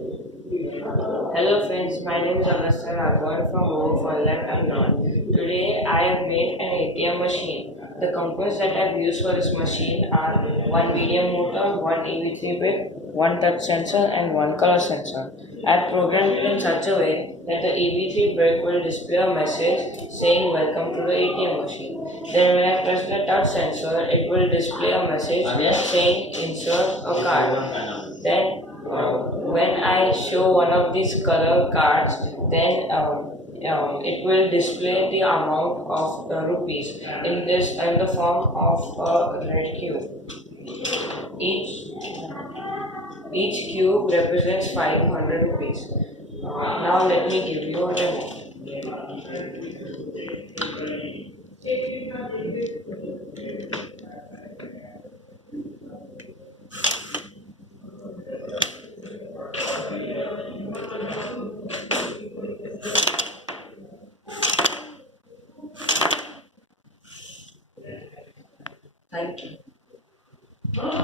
Hello friends, my name is Agastya Raghavan from Online Ahmedabad. Today I have made an ATM machine. The components that I have used for this machine are one medium motor, one EV3 bit, one touch sensor and one color sensor. I have programmed it in such a way that the EV3 brick will display a message saying welcome to the ATM machine. Then when I press the touch sensor, it will display a message saying insert a card. Then when I show one of these color cards, then it will display the amount of rupees in the form of a red cube. Each each cube represents 500 rupees. Now let me give you a demo. Thank you.